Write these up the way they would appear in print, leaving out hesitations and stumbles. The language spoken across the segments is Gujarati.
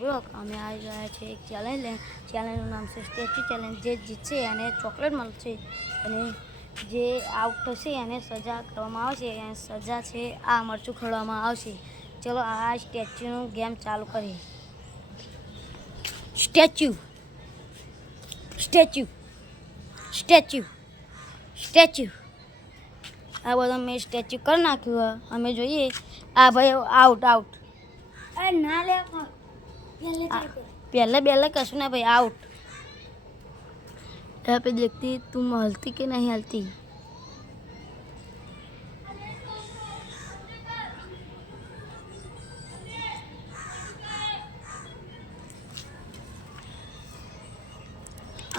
બ્લોગ અમે આવી ગયા છે એક ચેલેન્જ લઈને. ચેલેન્જનું નામ છે સ્ટેચ્યુ ચેલેન્જ. જે જીતશે એને ચોકલેટ મળશે અને જે આઉટ થશે એને સજા કરવામાં આવશે. અને સજા છે આ મરચું ખવડાવવામાં આવશે. ચલો આ સ્ટેચ્યુનું ગેમ ચાલુ કરીએ. સ્ટેચ્યુ સ્ટેચ્યુ સ્ટેચ્યુ સ્ટેચ્યુ આ બધું મેં સ્ટેચ્યુ કરી નાખ્યું. અમે જોઈએ આ ભાઈ આઉટ આઉટ. અરે ના લે पहले पहले कशु ना भाई आउट. यहाँ पे देखती तुम हलती कि नहीं हलती.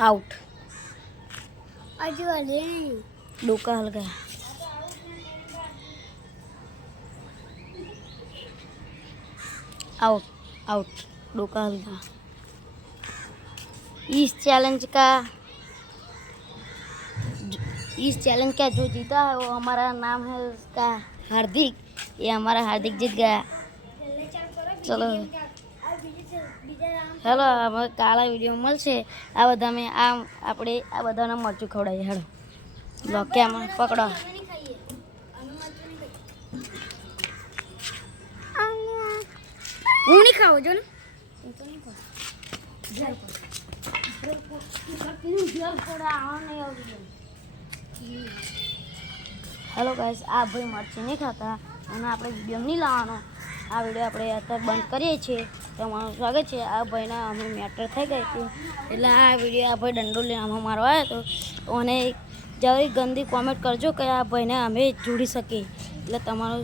आउट. अजू हले नहीं. डोका हल गया. Out out. डोका हल गया. इस चैलेंज का जो जीता है वो हमारा नाम है उसका हार्दिक. ये हमारा हार्दिक जीत गया. चलो हेलो हम काला वीडियो મળશે. આ બધા મેં આપણે આ બધાને મરચું ખવડાવીએ. હેડો લો કેમ પકડો. હું નહીં ખાવું જો ને હેલો ગાઈસ, આ ભાઈ મરચી નહીં ખાતા અને આપણે વિડીયો નહીં લાવવાનો. આ વિડીયો આપણે અત્યારે બંધ કરીએ છીએ. તમારું સ્વાગત છે. આ ભાઈના અમે મેટર થઈ ગઈ હતી એટલે આ વિડીયો આ ભાઈ દંડો લઈને આમાં મારવા આવ્યો હતો. અને જરી ગંદી કોમેન્ટ કરજો કે આ ભાઈને અમે જોડી શકીએ. એટલે તમારો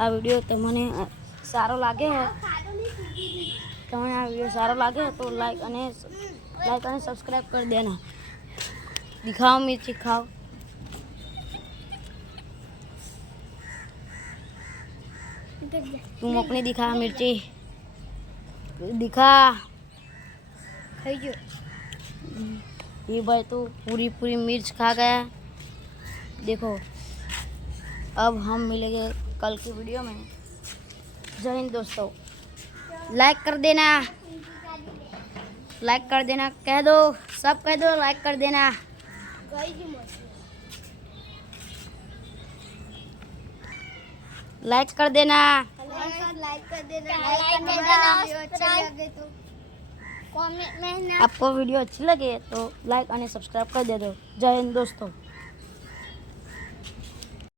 આ વિડીયો તમને સારો લાગે તમને આ વિડીયો સારો લાગે તો લાઈક અને सब्सक्राइब कर देना. दिखाओ मिर्ची खाओ. तुम अपनी दिखा मिर्ची दिखा. ખાઈ જો. ये भाई तो पूरी पूरी मिर्च खा गया. देखो अब हम मिलेंगे कल की वीडियो में. जय हिंद दोस्तों. लाइक कर देना. लाइक कर देना. कह दो सब कह दो लाइक कर देना. लाइक कर देना. लाइक कर देना. अच्छा लगे तो कमेंट में आपको वीडियो अच्छी लगे तो लाइक और सब्सक्राइब कर दे दो. जय हिंद दोस्तों.